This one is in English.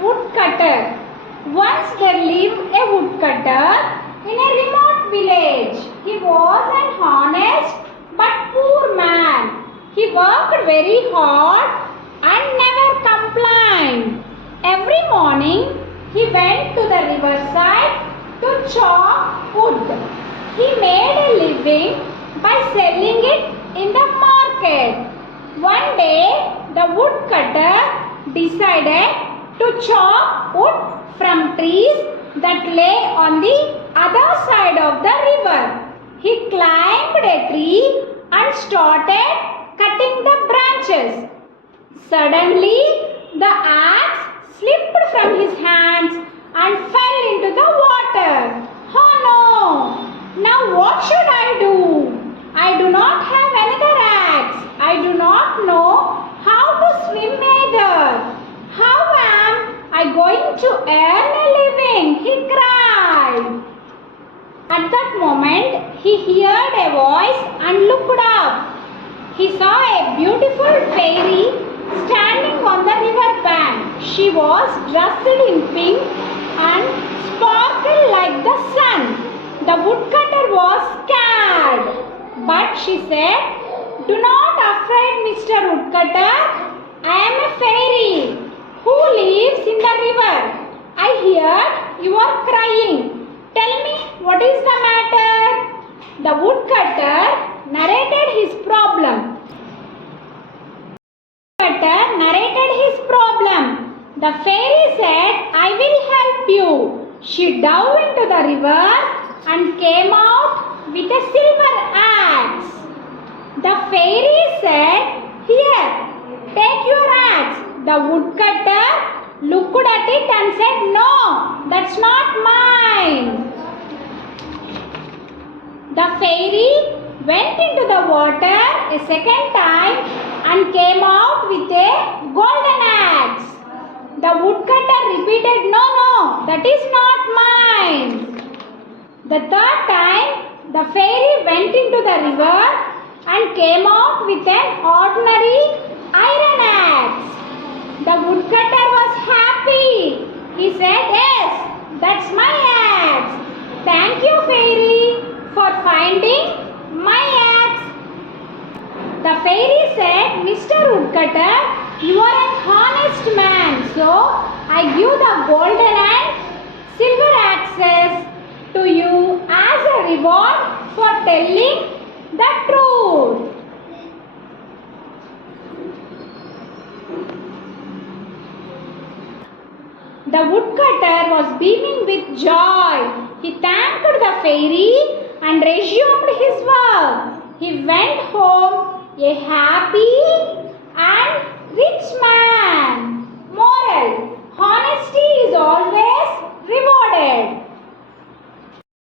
WoodCutter. Once there lived a woodcutter in a remote village. He was an honest but poor man. He worked very hard and never complained. Every morning he went to the riverside to chop wood. He made a living by selling it in the market. One day the woodcutter decided to chop wood from trees that lay on the other side of the river. He climbed a tree and started cutting the branches. Suddenly, the axe slipped from his hands and fell into the water. Oh no! Now what should I do? I do not have another axe. I do not know how to swim either. How am I going to earn a living? He cried. At that moment, he heard a voice and looked up. He saw a beautiful fairy standing on the river bank. She was dressed in pink and sparkled like the sun. The woodcutter was scared, but she said, "Do not afraid, Mr. Woodcutter. I am a fairy who lives in the river. I heard you are crying. Tell me, what is the matter?" The woodcutter narrated his problem. The fairy said, "I will help you." She dove into the river and came out with a silver axe. The fairy said, "Here, take your axe." The woodcutter looked at it and said, "No, that's not mine." The fairy went into the water a second time and came out with a golden axe. The woodcutter repeated, "No, no, that is not mine." The third time, the fairy went into the river and came out with an ordinary iron axe. The woodcutter was happy. He said, "Yes, that's my axe. Thank you, fairy, for finding my axe." The fairy said, "Mr. Woodcutter, you are an honest man, so I give the golden and silver axes to you as a reward for telling the truth." The woodcutter was beaming with joy. He thanked the fairy and resumed his work. He went home a happy and rich man.